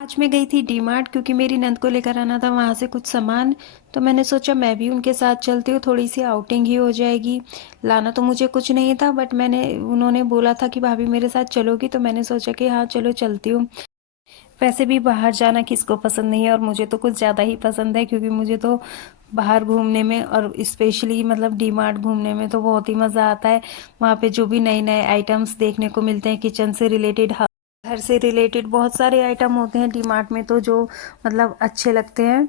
आज मैं गई थी डीमार्ट क्योंकि मेरी नंद को लेकर आना था वहाँ से कुछ सामान। तो मैंने सोचा मैं भी उनके साथ चलती हूँ, थोड़ी सी आउटिंग ही हो जाएगी। लाना तो मुझे कुछ नहीं था, बट उन्होंने बोला था कि भाभी मेरे साथ चलोगी, तो मैंने सोचा कि हाँ चलो चलती हूँ। वैसे भी बाहर जाना किसको पसंद नहीं है, और मुझे तो कुछ ज़्यादा ही पसंद है क्योंकि मुझे तो बाहर घूमने में और स्पेशली मतलब डीमार्ट घूमने में तो बहुत ही मज़ा आता है। वहाँ पे जो भी नए नए आइटम्स देखने को मिलते हैं, किचन से रिलेटेड, घर से रिलेटेड बहुत सारे आइटम होते हैं डीमार्ट में, तो जो मतलब अच्छे लगते हैं।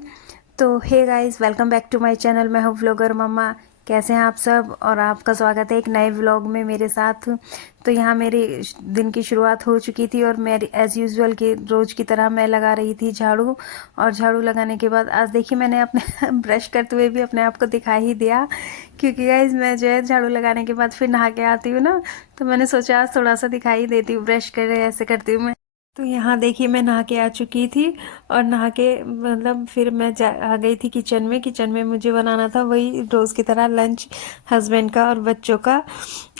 तो hey guys, welcome back to my channel. मैं हूँ व्लॉगर मम्मा। कैसे हैं आप सब? और आपका स्वागत है एक नए व्लॉग में मेरे साथ। तो यहाँ मेरे दिन की शुरुआत हो चुकी थी और मैं एज़ यूजुअल के रोज़ की तरह मैं लगा रही थी झाड़ू। और झाड़ू लगाने के बाद आज देखिए मैंने अपने ब्रश करते हुए भी अपने आप को दिखा ही दिया, क्योंकि गाइस मैं जो है झाड़ू लगाने के बाद फिर नहा के आती हूँ ना, तो मैंने सोचा आज थोड़ा सा दिखाई देती हूँ, ब्रश कर रहे ऐसे करती हूँ मैं। तो यहाँ देखिए मैं नहा के आ चुकी थी, और नहा के मतलब फिर मैं आ गई थी किचन में। किचन में मुझे बनाना था वही रोज़ की तरह लंच, हस्बैंड का और बच्चों का।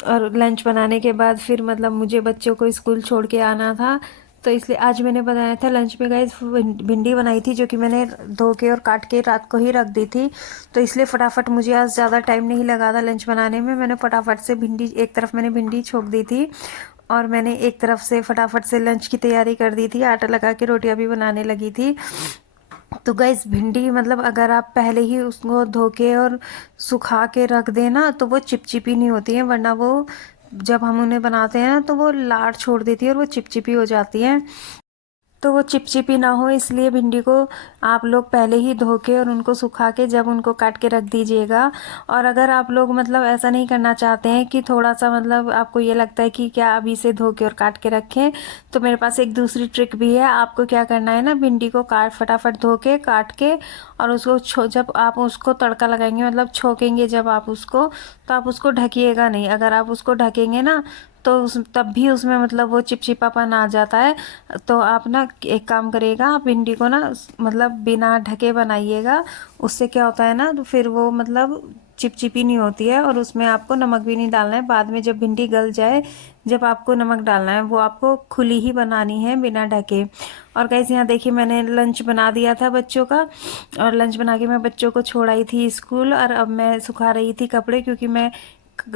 और लंच बनाने के बाद फिर मतलब मुझे बच्चों को स्कूल छोड़ के आना था, तो इसलिए आज मैंने बनाया था लंच में गाइस भिंडी बनाई थी, जो कि मैंने धो के और काट के रात को ही रख दी थी। तो इसलिए फटाफट मुझे आज ज़्यादा टाइम नहीं लगा था लंच बनाने में। मैंने फटाफट से भिंडी, एक तरफ मैंने भिंडी छोक दी थी और मैंने एक तरफ से फटाफट से लंच की तैयारी कर दी थी, आटा लगा के रोटियां भी बनाने लगी थी। तो गाइस भिंडी मतलब अगर आप पहले ही उसको धो के और सुखा के रख देना तो वो चिपचिपी नहीं होती है, वरना वो जब हम उन्हें बनाते हैं ना तो वो लार छोड़ देती है और वो चिपचिपी हो जाती है। तो वो चिपचिपी ना हो इसलिए भिंडी को आप लोग पहले ही धो के और उनको सुखा के जब उनको काट के रख दीजिएगा। और अगर आप लोग मतलब ऐसा नहीं करना चाहते हैं कि थोड़ा सा मतलब आपको ये लगता है कि क्या अभी से धो के और काट के रखें, तो मेरे पास एक दूसरी ट्रिक भी है। आपको क्या करना है ना, भिंडी को फटाफट धो के काट के, और उसको जब आप उसको तड़का लगाएंगे मतलब छोकेंगे जब आप उसको, तो आप उसको ढकिएगा नहीं। अगर आप उसको ढकेंगे ना तो तब भी उसमें मतलब वो चिपचिपापन आ जाता है। तो आप ना एक काम करिएगा, आप भिंडी को ना मतलब बिना ढके बनाइएगा। उससे क्या होता है ना, तो फिर वो मतलब चिपचिपी नहीं होती है, और उसमें आपको नमक भी नहीं डालना है। बाद में जब भिंडी गल जाए, जब आपको नमक डालना है, वो आपको खुली ही बनानी है बिना ढके। और गाइस यहाँ देखिए मैंने लंच बना दिया था बच्चों का, और लंच बना के मैं बच्चों को छोड़ आई थी स्कूल। और अब मैं सुखा रही थी कपड़े, क्योंकि मैं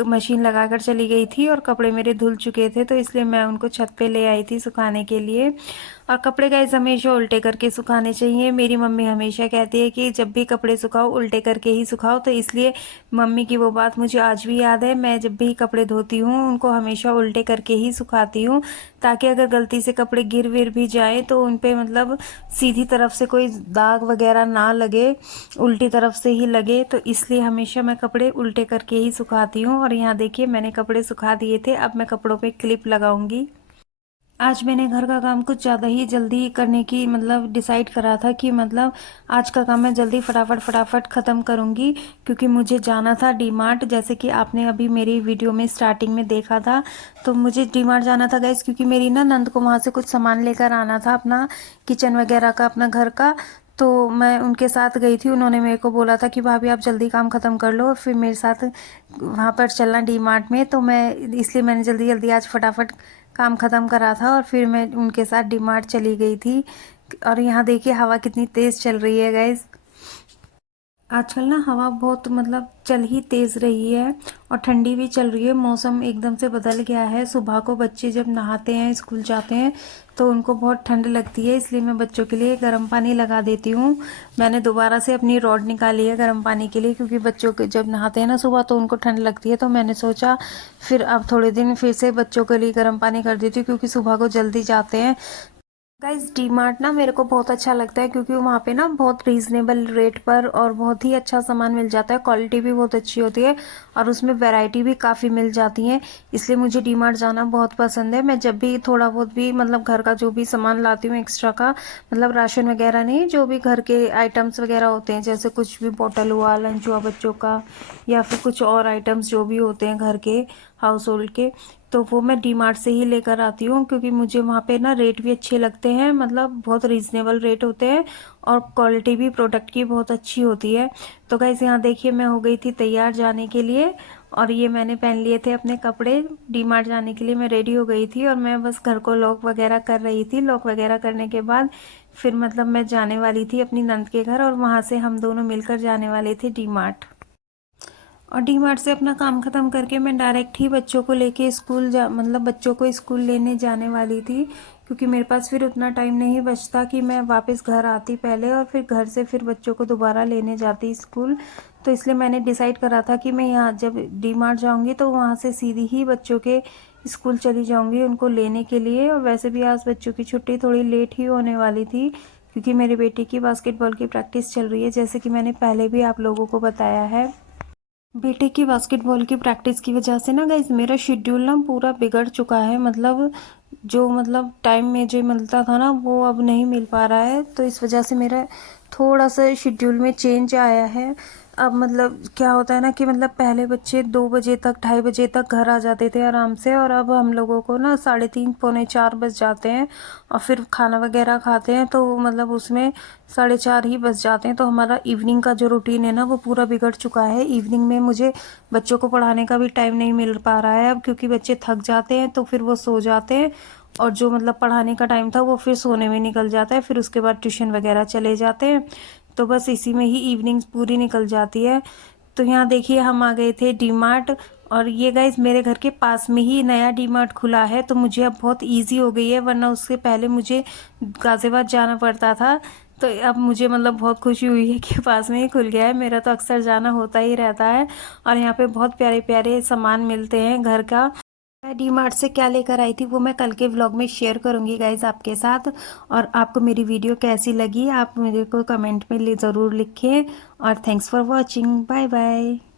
मशीन लगाकर चली गई थी और कपड़े मेरे धुल चुके थे, तो इसलिए मैं उनको छत पे ले आई थी सुखाने के लिए। और कपड़े गाइस हमेशा उल्टे करके सुखाने चाहिए। मेरी मम्मी हमेशा कहती है कि जब भी कपड़े सुखाओ उल्टे करके ही सुखाओ, तो इसलिए मम्मी की वो बात मुझे आज भी याद है। मैं जब भी कपड़े धोती हूँ उनको हमेशा उल्टे करके ही सुखाती हूँ, ताकि अगर गलती से कपड़े गिर विर भी जाए तो उन पे मतलब सीधी तरफ से कोई दाग वगैरह ना लगे, उल्टी तरफ से ही लगे। तो इसलिए हमेशा मैं कपड़े उल्टे करके ही सुखाती हूँ। और यहाँ देखिए मैंने कपड़े सुखा दिए थे, अब मैं कपड़ों पे क्लिप लगाऊंगी। आज मैंने घर का काम कुछ ज़्यादा ही जल्दी करने की मतलब डिसाइड करा था कि मतलब आज का काम मैं जल्दी फटाफट फटाफट ख़त्म करूँगी, क्योंकि मुझे जाना था डीमार्ट, जैसे कि आपने अभी मेरी वीडियो में स्टार्टिंग में देखा था। तो मुझे डीमार्ट जाना था गैस, क्योंकि मेरी ना नंद को वहाँ से कुछ सामान लेकर आना था, अपना किचन वगैरह का, अपना घर का। तो मैं उनके साथ गई थी। उन्होंने मेरे को बोला था कि भाभी आप जल्दी काम ख़त्म कर लो और फिर मेरे साथ वहाँ पर चलना डीमार्ट में। तो मैं इसलिए मैंने जल्दी जल्दी आज फटाफट काम ख़त्म करा था और फिर मैं उनके साथ डीमार्ट चली गई थी। और यहाँ देखिए हवा कितनी तेज़ चल रही है गाइस। आजकल ना हवा बहुत मतलब चल ही तेज़ रही है, और ठंडी भी चल रही है। मौसम एकदम से बदल गया है। सुबह को बच्चे जब नहाते हैं, स्कूल जाते हैं, तो उनको बहुत ठंड लगती है, इसलिए मैं बच्चों के लिए गर्म पानी लगा देती हूँ। मैंने दोबारा से अपनी रॉड निकाली है गर्म पानी के लिए, क्योंकि बच्चों के जब नहाते हैं ना सुबह तो उनको ठंड लगती है। तो मैंने सोचा फिर अब थोड़े दिन फिर से बच्चों के लिए गर्म पानी कर देती हूँ, क्योंकि सुबह को जल्दी जाते हैं। गाइस डी मार्ट ना मेरे को बहुत अच्छा लगता है, क्योंकि वहाँ पे ना बहुत रीज़नेबल रेट पर और बहुत ही अच्छा सामान मिल जाता है। क्वालिटी भी बहुत अच्छी होती है और उसमें वैरायटी भी काफ़ी मिल जाती है। इसलिए मुझे डी मार्ट जाना बहुत पसंद है। मैं जब भी थोड़ा बहुत भी मतलब घर का जो भी सामान लाती हूँ एक्स्ट्रा का, मतलब राशन वगैरह नहीं, जो भी घर के आइटम्स वगैरह होते हैं, जैसे कुछ भी बॉटल हुआ, लंच हुआ बच्चों का, या फिर कुछ और आइटम्स जो भी होते हैं घर के हाउस होल्ड के, तो वो मैं डी मार्ट से ही लेकर आती हूँ, क्योंकि मुझे वहाँ पे ना रेट भी अच्छे लगते हैं, मतलब बहुत रीज़नेबल रेट होते हैं और क्वालिटी भी प्रोडक्ट की बहुत अच्छी होती है। तो गाइस यहाँ देखिए मैं हो गई थी तैयार जाने के लिए, और ये मैंने पहन लिए थे अपने कपड़े। डी मार्ट जाने के लिए मैं रेडी हो गई थी और मैं बस घर को लॉक वगैरह कर रही थी। लॉक वगैरह करने के बाद फिर मतलब मैं जाने वाली थी अपनी नंद के घर, और वहाँ से हम दोनों मिलकर जाने वाले थे डी मार्ट। और डी मार्ट से अपना काम ख़त्म करके मैं डायरेक्ट ही बच्चों को लेके स्कूल जा मतलब बच्चों को स्कूल लेने जाने वाली थी, क्योंकि मेरे पास फिर उतना टाइम नहीं बचता कि मैं वापस घर आती पहले और फिर घर से फिर बच्चों को दोबारा लेने जाती स्कूल। तो इसलिए मैंने डिसाइड करा था कि मैं यहाँ जब डी मार्ट जाऊँगी तो वहाँ से सीधी ही बच्चों के स्कूल चली जाऊँगी उनको लेने के लिए। और वैसे भी आज बच्चों की छुट्टी थोड़ी लेट ही होने वाली थी, क्योंकि मेरे बेटे की बास्केटबॉल की प्रैक्टिस चल रही है, जैसे कि मैंने पहले भी आप लोगों को बताया है। बेटे की बास्केटबॉल की प्रैक्टिस की वजह से ना गाइस मेरा शेड्यूल ना पूरा बिगड़ चुका है। मतलब टाइम मुझे मिलता था ना वो अब नहीं मिल पा रहा है, तो इस वजह से मेरा थोड़ा सा शेड्यूल में चेंज आया है। अब मतलब क्या होता है ना कि मतलब पहले बच्चे 2 बजे तक 2:30 बजे तक घर आ जाते थे आराम से, और अब हम लोगों को ना 3:30 पौने 4 बज जाते हैं, और फिर खाना वगैरह खाते हैं तो मतलब उसमें 4:30 ही बज जाते हैं। तो हमारा इवनिंग का जो रूटीन है ना वो पूरा बिगड़ चुका है। इवनिंग में मुझे बच्चों को पढ़ाने का भी टाइम नहीं मिल पा रहा है अब, क्योंकि बच्चे थक जाते हैं तो फिर वो सो जाते हैं, और जो मतलब पढ़ाने का टाइम था वो फिर सोने में निकल जाता है, फिर उसके बाद ट्यूशन वगैरह चले जाते हैं। तो बस इसी में ही इवनिंग्स पूरी निकल जाती है। तो यहाँ देखिए हम आ गए थे डी मार्ट, और ये गाइज मेरे घर के पास में ही नया डी मार्ट खुला है, तो मुझे अब बहुत इजी हो गई है, वरना उससे पहले मुझे गाज़ियाबाद जाना पड़ता था। तो अब मुझे मतलब बहुत खुशी हुई है कि पास में ही खुल गया है, मेरा तो अक्सर जाना होता ही रहता है। और यहाँ पे बहुत प्यारे प्यारे सामान मिलते हैं घर का। मैं डी मार्ट से क्या लेकर आई थी वो मैं कल के व्लॉग में शेयर करूंगी गाइज आपके साथ। और आपको मेरी वीडियो कैसी लगी आप मेरे को कमेंट में ज़रूर लिखें। और thanks for watching, bye bye.